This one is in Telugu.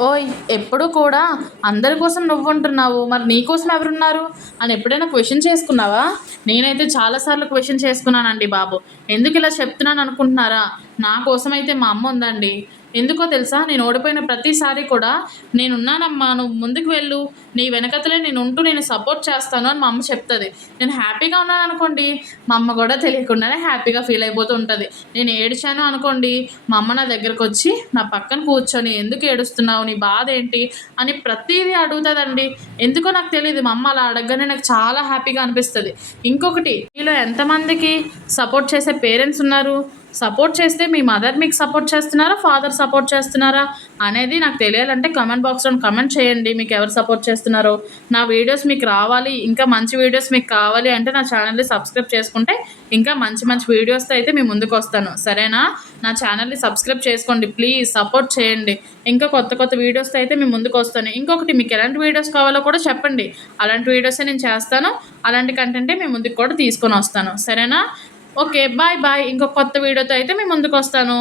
ఓయ్! ఎప్పుడు కూడా అందరి కోసం నువ్వుంటున్నావు. మరి నీ కోసం ఎవరున్నారు? అని ఎప్పుడైనా క్వెషన్ చేసుకున్నావా? నేనైతే చాలా సార్లు క్వెషన్ చేసుకున్నానండి బాబు. ఎందుకిలా చెప్తున్నాననుకుంటున్నారా? నా కోసమైతే మా అమ్మ ఉందండి. ఎందుకో తెలుసా? నేను ఓడిపోయిన ప్రతిసారి కూడా నేనున్నానమ్మా, నువ్వు ముందుకు వెళ్ళు, నీ వెనకతలే నేనుంటూ నేను సపోర్ట్ చేస్తాను అని మా అమ్మ చెప్తది. నేను హ్యాపీగా ఉన్నాననుకోండి, మా అమ్మ గూడా తెలియకుండానే హ్యాపీగా ఫీల్ అయిపోతూ ఉంటది. నేను ఏడిచాను అనుకోండి, మా అమ్మ నా దగ్గరకొచ్చి నా పక్కన కూర్చొని, "ఎందుకు ఏడుస్తున్నావు? నీ బాధేంటి?" అని ప్రతీదీ అడుగుతదండి. ఎందుకో నాకు తెలీదు. మా అమ్మ అలా అడగగానే నాకు చాలా హ్యాపీగా అనిపిస్తది. ఇంకొకటి, మీలో ఎంతమందికి సపోర్ట్ చేసే పేరెంట్స్ ఉన్నారు? సపోర్ట్ చేస్తే మీ మదర్ మీకు సపోర్ట్ చేస్తున్నారా? ఫాదర్ సపోర్ట్ చేస్తున్నారా? అనేది నాకు తెలియాలంటే కామెంట్ బాక్స్‌లో కామెంట్ చేయండి మీకెవరు సపోర్ట్ చేస్తున్నారో. నా వీడియోస్ మీకు రావాలి, ఇంకా మంచి వీడియోస్ మీకు కావాలి అంటే నా ఛానల్‌ని సబ్స్క్రైబ్ చేసుకుంటే ఇంకా మంచి మంచి వీడియోస్‌తో అయితే మీ ముందుకొస్తాను. సరేనా? నా ఛానల్‌ని సబ్స్క్రైబ్ చేసుకోండి ప్లీజ్. సపోర్ట్ చేయండి. ఇంకా కొత్త కొత్త వీడియోస్‌తో అయితే మీ ముందుకొస్తాను. ఇంకొకటి, మీకు ఎలాంటి వీడియోస్ కావాలో కూడా చెప్పండి. అలాంటి వీడియోసే నేను చేస్తాను. అలాంటి కంటెంటే మీ ముందుకు కూడా తీసుకొనొస్తాను. సరేనా? ఓకే. Bye bye. ఇంకో కొత్త వీడియోతో అయితే మీ ముందుకొస్తాను.